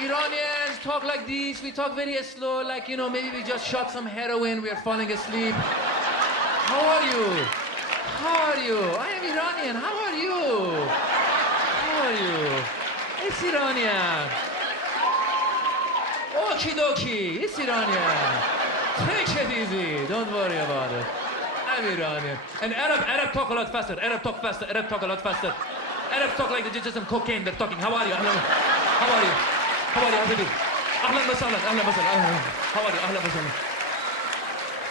Iranians talk like this. We talk very slow, like, maybe we just shot some heroin. We are falling asleep. How are you? How are you? I am Iranian. How are you? How are you? It's Iranian. Okie dokie. It's Iranian. Take it easy. Don't worry about it. I'm Iranian. And Arab talk a lot faster. Arab talk faster. Arab talk a lot faster. Arab talk like they just some cocaine. They're talking. How are you? How are you? How are you, Habibi? Ahlan masalan. Ahlan masalan. How are you? Ahlan masalan.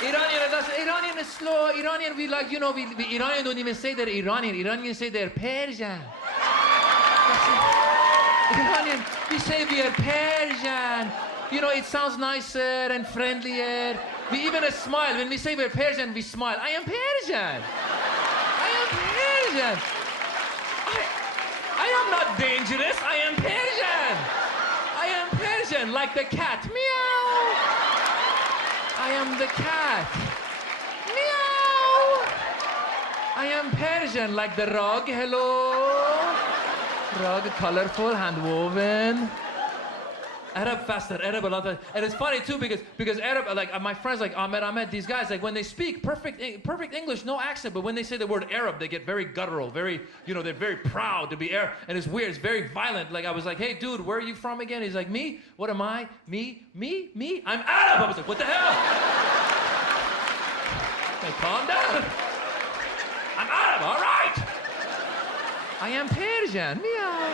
Iranian is slow. Iranian, we like, we Iranian don't even say they're Iranian. Iranians say they're Persian. Iranian, we say we are Persian. It sounds nicer and friendlier. We even smile. When we say we're Persian, we smile. I am Persian. I am Persian. I am not dangerous. I am Persian. I am Persian, like the cat. Meow. I am the cat. Meow. I am Persian, like the rug. Hello. Rug, colorful, hand-woven. Arab faster, Arab a lot faster. And it's funny too because Arab, like my friends like Ahmed, these guys, like when they speak perfect English, no accent, but when they say the word Arab, they get very guttural, very, they're very proud to be Arab. And it's weird, it's very violent. Like I was like, hey dude, where are you from again? He's like, me? What am I? Me? I'm Arab. I was like, what the hell? Hey, calm down. I'm Arab, all right. I am Persian. Meow.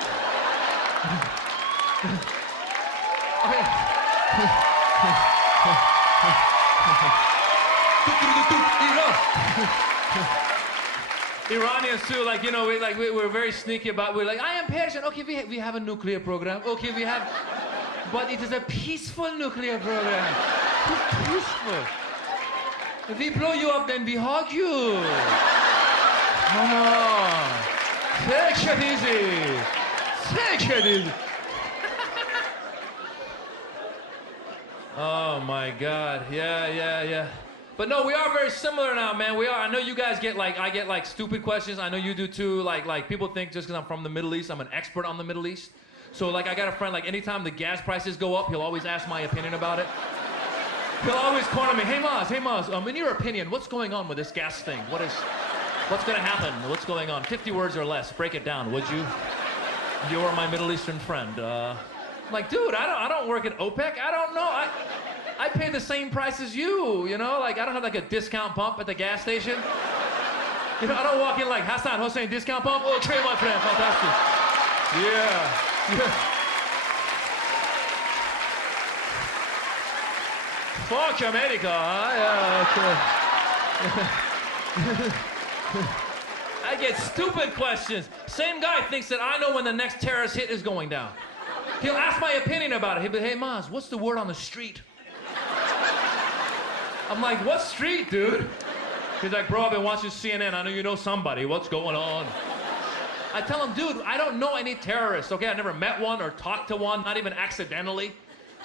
Iranians too, like, you know, we're very sneaky about. We're like, I am Persian. Okay, we have a nuclear program. Okay, we have, but it is a peaceful nuclear program. Peaceful. If we blow you up, then we hug you. Come on. Take it easy. Take it easy. Oh my God. Yeah. But no, we are very similar now, man. We are. I know you guys get I get stupid questions. I know you do too. Like people think just because I'm from the Middle East, I'm an expert on the Middle East. So like I got a friend, like anytime the gas prices go up, he'll always ask my opinion about it. He'll always corner me. Hey Maz, in your opinion, what's going on with this gas thing? What's gonna happen? What's going on? 50 words or less. Break it down, would you? You're my Middle Eastern friend. I'm like, dude, I don't work at OPEC. I don't know. I pay the same price as you, you know? Like, I don't have like a discount pump at the gas station. You know, I don't walk in like, Hassan, Hossein, discount pump? Okay, my friend, fantastic. Yeah. Fuck America, huh? Yeah, okay. I get stupid questions. Same guy thinks that I know when the next terrorist hit is going down. He'll ask my opinion about it. He'll be, hey, Maz, what's the word on the street? I'm like, what street, dude? He's like, bro, I've been watching CNN. I know you know somebody. What's going on? I tell him, dude, I don't know any terrorists, okay? I've never met one or talked to one, not even accidentally.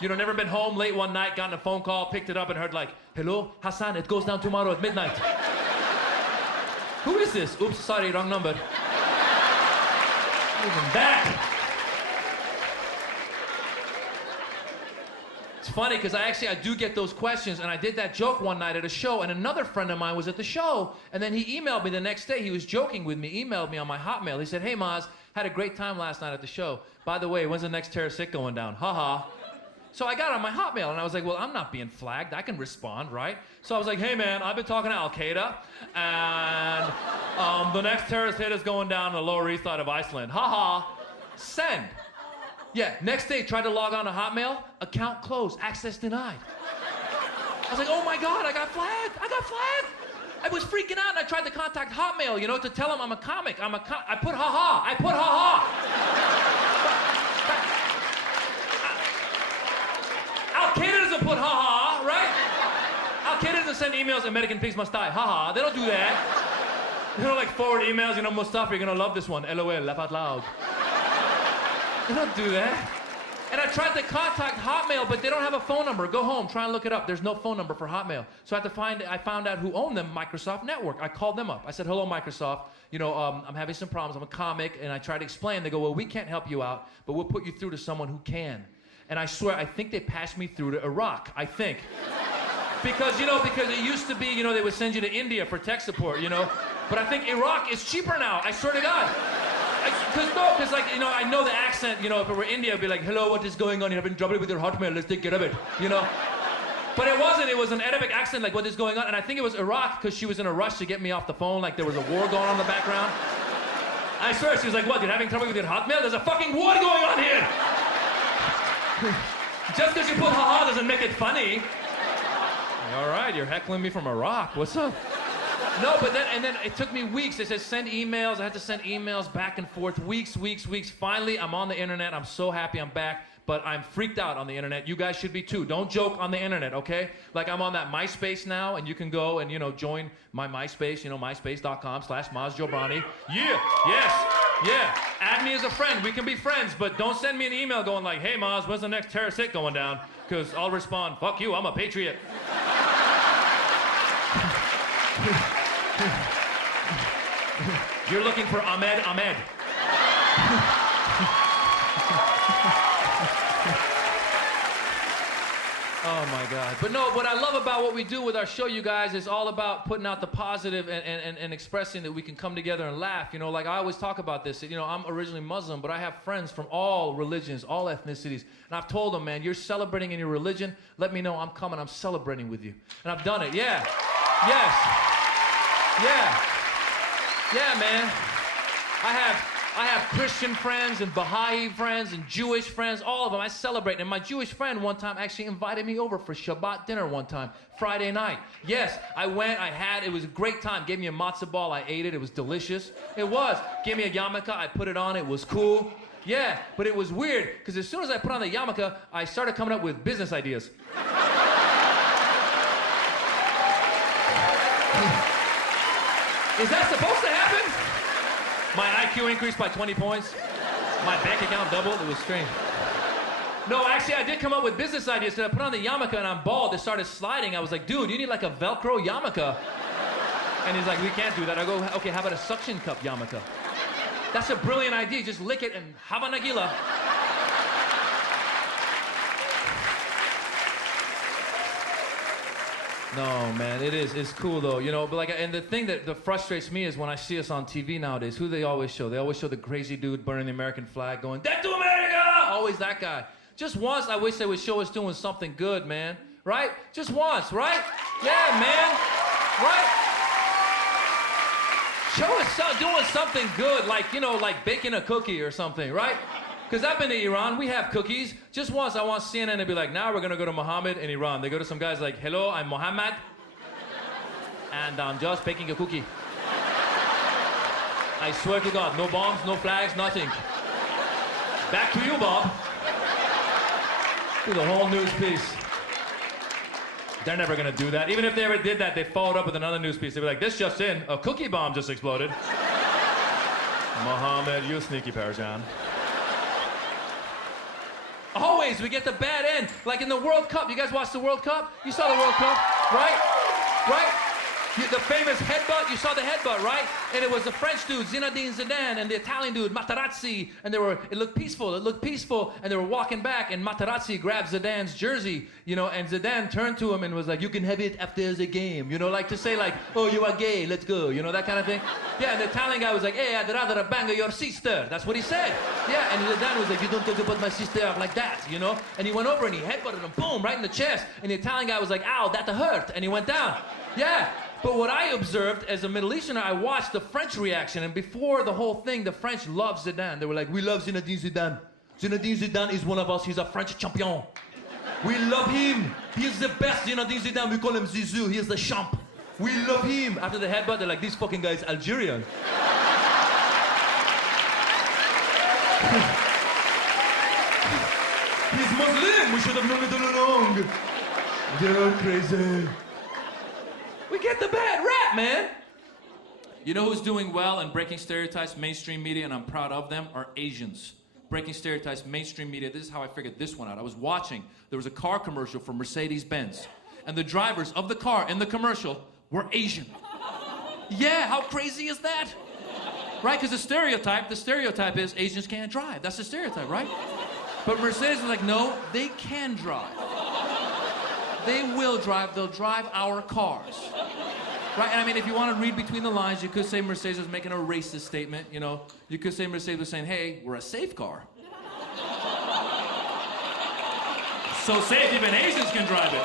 You know, never been home late one night, gotten a phone call, picked it up and heard like, hello, Hassan, it goes down tomorrow at midnight. Who is this? Oops, sorry, wrong number. Even that. It's funny because I do get those questions, and I did that joke one night at a show, and another friend of mine was at the show, and then he emailed me the next day. He was joking with me, emailed me on my Hotmail. He said, hey, Maz, had a great time last night at the show. By the way, when's the next terrorist hit going down? Ha. So I got on my Hotmail, and I was like, well, I'm not being flagged. I can respond, right? So I was like, hey, man, I've been talking to Al-Qaeda, and the next terrorist hit is going down in the Lower East Side of Iceland. Ha. Send. Yeah, next day, tried to log on to Hotmail, account closed, access denied. I was like, oh my God, I got flagged. I was freaking out, and I tried to contact Hotmail, you know, to tell them I'm a comic. I put ha. Al-Qaeda doesn't put ha, right? Al-Qaeda doesn't send emails, American pigs must die. Ha. They don't do that. They don't like forward emails, you know, Mustafa, you're gonna love this one. LOL, laugh out loud. They don't do that. And I tried to contact Hotmail, but they don't have a phone number. Go home, try and look it up. There's no phone number for Hotmail. So I found out who owned them, Microsoft Network. I called them up. I said, hello, Microsoft. You know, I'm having some problems. I'm a comic, and I tried to explain. They go, well, we can't help you out, but we'll put you through to someone who can. And I swear, I think they passed me through to Iraq. I think. Because it used to be, you know, they would send you to India for tech support, you know. But I think Iraq is cheaper now. I swear to God. Because like, you know, I know the accent, you know, if it were India, I'd be like, hello, what is going on? You're having trouble with your Hotmail, let's take care of it, you know? But it wasn't, it was an Arabic accent, like, what is going on? And I think it was Iraq, because she was in a rush to get me off the phone, like there was a war going on in the background. I swear, she was like, what, you're having trouble with your Hotmail? There's a fucking war going on here! Just because you put haha doesn't make it funny. All right, you're heckling me from Iraq, what's up? No, but then it took me weeks. They said send emails. I had to send emails back and forth, weeks. Finally, I'm on the internet. I'm so happy I'm back, but I'm freaked out on the internet. You guys should be too. Don't joke on the internet, okay? Like I'm on that MySpace now, and you can go and, you know, join my MySpace, you know, myspace.com/MazJobrani. Yeah, yes, yeah. Add me as a friend. We can be friends, but don't send me an email going like, hey, Maz, when's the next terrorist hit going down? Because I'll respond, fuck you, I'm a patriot. You're looking for Ahmed. Oh my God. But no, what I love about what we do with our show, you guys, is all about putting out the positive and expressing that we can come together and laugh. You know, like I always talk about this. You know, I'm originally Muslim, but I have friends from all religions, all ethnicities. And I've told them, man, you're celebrating in your religion. Let me know I'm coming. I'm celebrating with you. And I've done it, yeah. Yes. Yeah. Yeah, man. I have Christian friends and Baha'i friends and Jewish friends, all of them. I celebrate. And my Jewish friend one time actually invited me over for Shabbat dinner one time, Friday night. Yes, I went, it was a great time. Gave me a matzah ball, I ate it, it was delicious. It was. Gave me a yarmulke, I put it on, it was cool. Yeah, but it was weird, because as soon as I put on the yarmulke, I started coming up with business ideas. Is that supposed to happen? My IQ increased by 20 points. My bank account doubled. It was strange. No, actually, I did come up with business ideas. Because I put on the yarmulke and I'm bald. It started sliding. I was like, dude, you need like a Velcro yarmulke. And he's like, we can't do that. I go, okay, how about a suction cup yarmulke? That's a brilliant idea. Just lick it and have a nagila. No, man, it is. It's cool though, you know. But like, and the thing that frustrates me is when I see us on TV nowadays. Who do they always show? They always show the crazy dude burning the American flag, going "Death to America!" Always that guy. Just once, I wish they would show us doing something good, man. Right? Just once, right? Yeah, man. Right? Show us doing something good, like like baking a cookie or something, right? Because I've been to Iran, we have cookies. Just once, I want CNN to be like, now we're gonna go to Mohammed in Iran. They go to some guys like, hello, I'm Mohammed, and I'm just baking a cookie. I swear to God, no bombs, no flags, nothing. Back to you, Bob. Do the whole news piece. They're never gonna do that. Even if they ever did that, they'd follow it up with another news piece. They'd be like, this just in, a cookie bomb just exploded. Mohammed, you sneaky Persian. Always, we get the bad end. Like in the World Cup. You guys watched the World Cup? You saw the World Cup, right? Right? The famous headbutt, you saw the headbutt, right? And it was the French dude, Zinedine Zidane, and the Italian dude, Materazzi, and it looked peaceful, and they were walking back, and Materazzi grabbed Zidane's jersey, and Zidane turned to him and was like, you can have it after the game, like to say like, oh, you are gay, let's go, that kind of thing. Yeah, and the Italian guy was like, hey, I'd rather bang your sister. That's what he said. Yeah, and Zidane was like, you don't talk about my sister like that, And he went over and he headbutted him, boom, right in the chest. And the Italian guy was like, ow, that hurt, and he went down. Yeah. But what I observed as a Middle Easterner, I watched the French reaction, and before the whole thing, the French loved Zidane. They were like, we love Zinedine Zidane. Zinedine Zidane is one of us. He's a French champion. We love him. He is the best Zinedine Zidane. We call him Zizou. He is the champ. We love him. After the headbutt, they're like, this fucking guy is Algerian. He's Muslim. We should have known it all along. They're crazy. We get the bad rap, man. You know who's doing well and breaking stereotypes, mainstream media, and I'm proud of them, are Asians. Breaking stereotypes, mainstream media. This is how I figured this one out. I was watching. There was a car commercial for Mercedes-Benz, and the drivers of the car in the commercial were Asian. Yeah, how crazy is that? Right, because the stereotype is Asians can't drive. That's the stereotype, right? But Mercedes was like, no, they can drive. They will drive. They'll drive our cars. Right? And I mean, if you want to read between the lines, you could say Mercedes was making a racist statement. You could say Mercedes was saying, hey, we're a safe car. So safe, even Asians can drive it.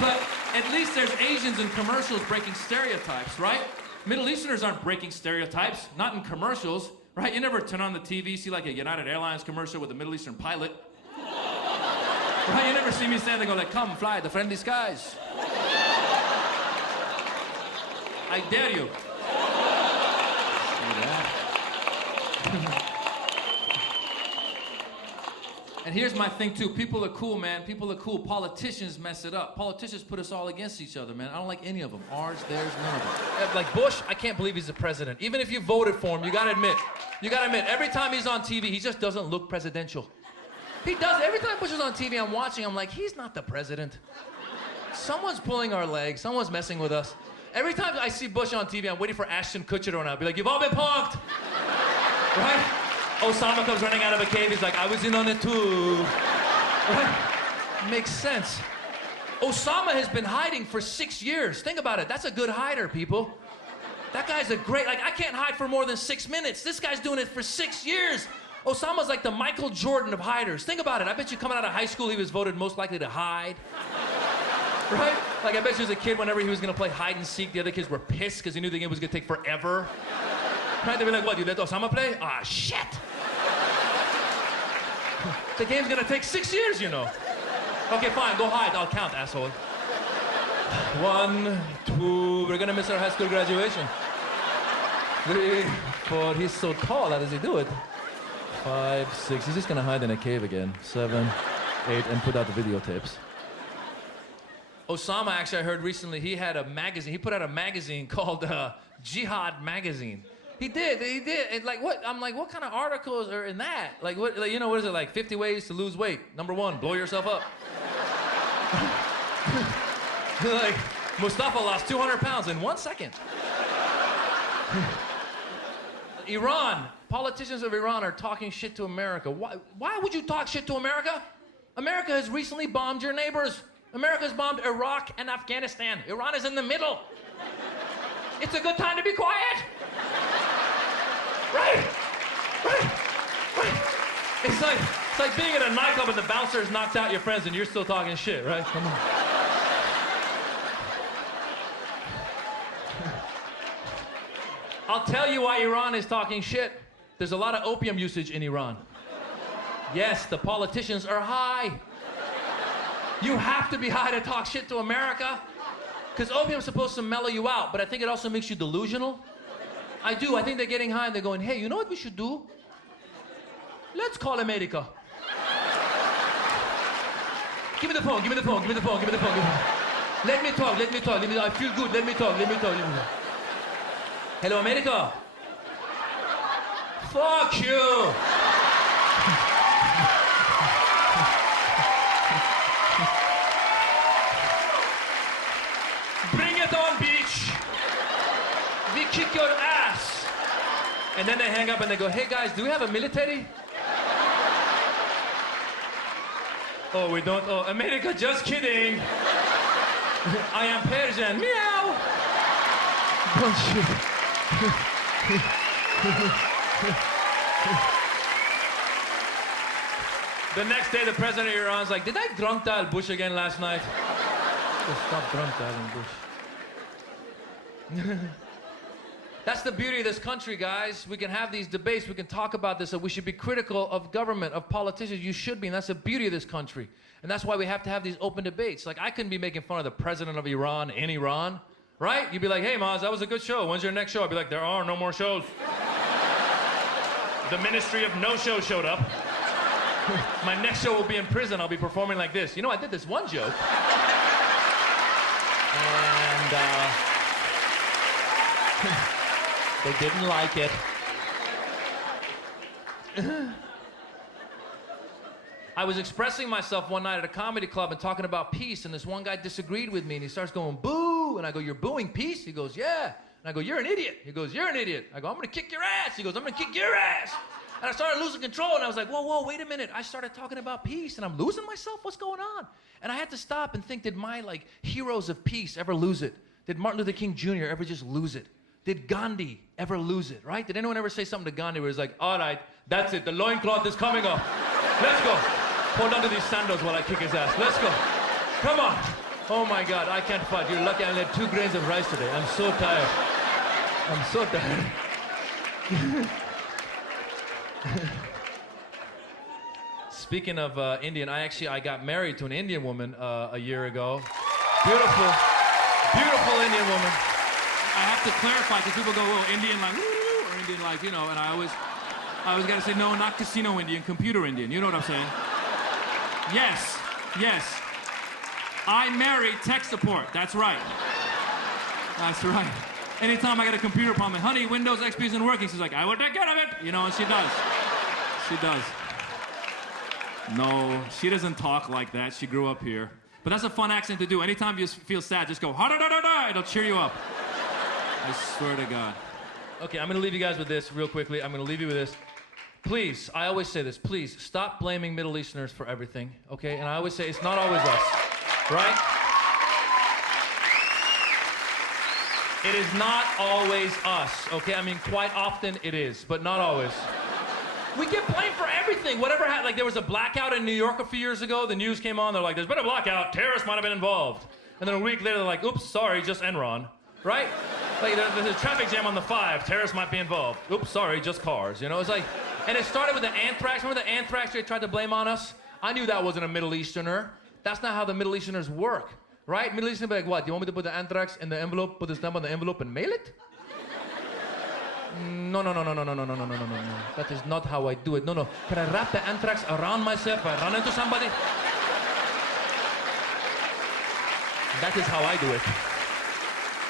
But at least there's Asians in commercials breaking stereotypes, right? Middle Easterners aren't breaking stereotypes, not in commercials, right? You never turn on the TV, see like a United Airlines commercial with a Middle Eastern pilot. Right? You never see me stand there and go like, come fly the friendly skies. I dare you. And here's my thing too. People are cool, man. People are cool. Politicians mess it up. Politicians put us all against each other, man. I don't like any of them. Ours, theirs, none of them. Like Bush, I can't believe he's the president. Even if you voted for him, you gotta admit, every time he's on TV, he just doesn't look presidential. He does. Every time Bush is on TV, I'm watching, I'm like, he's not the president. Someone's pulling our legs. Someone's messing with us. Every time I see Bush on TV, I'm waiting for Ashton Kutcher to run out. Be like, you've all been punked. Right? Osama comes running out of a cave. He's like, I was in on it too. Right? Makes sense. Osama has been hiding for 6 years. Think about it. That's a good hider, people. That guy's a great, I can't hide for more than 6 minutes. This guy's doing it for 6 years. Osama's like the Michael Jordan of hiders. Think about it. I bet you coming out of high school, he was voted most likely to hide. Right? Like, I bet you as a kid, whenever he was gonna play hide and seek, the other kids were pissed because they knew the game was gonna take forever. Right? They'd be like, what, you let Osama play? Ah, shit! The game's gonna take 6 years, you know. Okay, fine, go hide. I'll count, asshole. 1, 2, we're gonna miss our high school graduation. 3, 4, he's so tall, how does he do it? 5, 6, he's just gonna hide in a cave again. 7, 8, and put out the videotapes. Osama, actually, I heard recently, he had a magazine, he put out a magazine called Jihad Magazine. He did. And like, what? I'm like, what kind of articles are in that? Like, what? Like, you know, what is it? Like 50 ways to lose weight. Number 1, blow yourself up. Like, Mustafa lost 200 pounds in 1 second. Iran. Politicians of Iran are talking shit to America. Why would you talk shit to America? America has recently bombed your neighbors. America has bombed Iraq and Afghanistan. Iran is in the middle. It's a good time to be quiet. Right? It's like being at a nightclub and the bouncer's knocked out your friends and you're still talking shit, right? Come on. I'll tell you why Iran is talking shit. There's a lot of opium usage in Iran. Yes, the politicians are high. You have to be high to talk shit to America. Because opium's supposed to mellow you out, but I think it also makes you delusional. I do. I think they're getting high and they're going, hey, you know what we should do? Let's call America. Give me the phone, give me the phone, give me the phone, give me the phone. Let me talk, let me talk, I feel good, let me talk, let me talk, let me talk. Hello, America. Fuck you. Bring it on, beach. We kick your ass. And then they hang up and they go, hey guys, do we have a military? Oh, we don't. Oh, America, just kidding. I am Persian. Meow. Bullshit. The next day, the president of Iran's like, did I drunk dial Bush again last night? Stop drunk dialing Bush. That's the beauty of this country, guys. We can have these debates. We can talk about this. That we should be critical of government, of politicians. You should be, and that's the beauty of this country. And that's why we have to have these open debates. Like, I couldn't be making fun of the president of Iran in Iran, right? You'd be like, hey, Maz, that was a good show. When's your next show? I'd be like, there are no more shows. The Ministry of No-Show showed up. My next show will be in prison. I'll be performing like this. You know, I did this one joke. And, they didn't like it. I was expressing myself one night at a comedy club and talking about peace, and this one guy disagreed with me, and he starts going, boo! And I go, you're booing peace? He goes, yeah. And I go, you're an idiot. He goes, you're an idiot. I go, I'm gonna kick your ass. He goes, I'm gonna kick your ass. And I started losing control, and I was like, whoa, wait a minute. I started talking about peace, and I'm losing myself? What's going on? And I had to stop and think, did my, like, heroes of peace ever lose it? Did Martin Luther King Jr. ever just lose it? Did Gandhi ever lose it, right? Did anyone ever say something to Gandhi where he's like, all right, that's it, the loincloth is coming off. Let's go. Hold on to these sandals while I kick his ass. Let's go. Come on. Oh my God, I can't fight. You're lucky I only had 2 grains of rice today. I'm so tired. I'm so tired. Speaking of Indian, I got married to an Indian woman a year ago. Beautiful, beautiful Indian woman. I have to clarify because people go, well, Indian like, woo, or Indian like, you know, and I always gotta say, no, not casino Indian, computer Indian. You know what I'm saying? Yes. I married tech support. That's right. That's right. Anytime I got a computer problem, honey, Windows XP isn't working. She's like, I will take care of it. You know, and she does. She does. No, she doesn't talk like that. She grew up here. But that's a fun accent to do. Anytime you feel sad, just go, ha-da-da-da-da. It'll cheer you up. I swear to God. Okay, I'm gonna leave you guys with this real quickly. I'm gonna leave you with this. Please, I always say this, please stop blaming Middle Easterners for everything, okay? And I always say it's not always us, right? It is not always us, okay? I mean, quite often it is, but not always. We get blamed for everything. Whatever happened, like there was a blackout in New York a few years ago. The news came on, they're like, there's been a blackout. Terrorists might have been involved. And then a week later, they're like, oops, sorry, just Enron, right? Like, there's a traffic jam on the 5. Terrorists might be involved. Oops, sorry, just cars. You know, it's like, and it started with the anthrax. Remember the anthrax they tried to blame on us? I knew that wasn't a Middle Easterner. That's not how the Middle Easterners work, right? Middle Easterners be like, what? Do you want me to put the anthrax in the envelope, put the stamp on the envelope, and mail it? No. That is not how I do it. No. Can I wrap the anthrax around myself if I run into somebody? That is how I do it.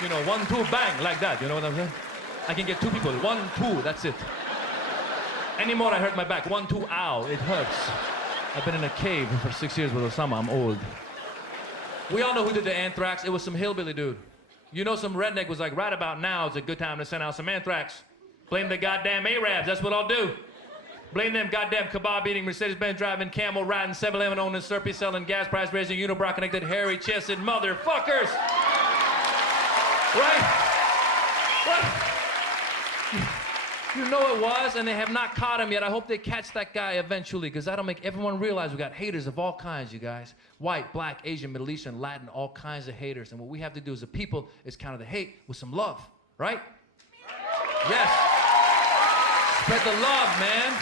You know, 1, 2, bang, like that. You know what I'm saying? I can get 2 people. 1, 2, that's it. Any more, I hurt my back. 1, 2, ow, it hurts. I've been in a cave for 6 years with Osama. I'm old. We all know who did the anthrax. It was some hillbilly dude. You know, some redneck was like, right about now is a good time to send out some anthrax. Blame the goddamn Arabs. That's what I'll do. Blame them goddamn kebab-eating, Mercedes-Benz driving, camel riding, 7-Eleven owning, Slurpee selling, gas price raising, unibrow connected, hairy-chested motherfuckers. Right? What? You know it was, and they have not caught him yet. I hope they catch that guy eventually, because that'll make everyone realize we got haters of all kinds, you guys. White, black, Asian, Middle Eastern, Latin, all kinds of haters. And what we have to do as a people is counter the hate with some love, right? Yes. Spread the love, man.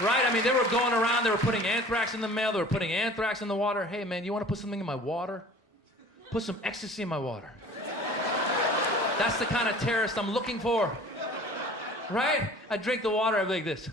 Right? I mean, they were going around, they were putting anthrax in the mail, they were putting anthrax in the water. Hey, man, you want to put something in my water? Put some ecstasy in my water. That's the kind of terrorist I'm looking for. Right? I drink the water, I be like this.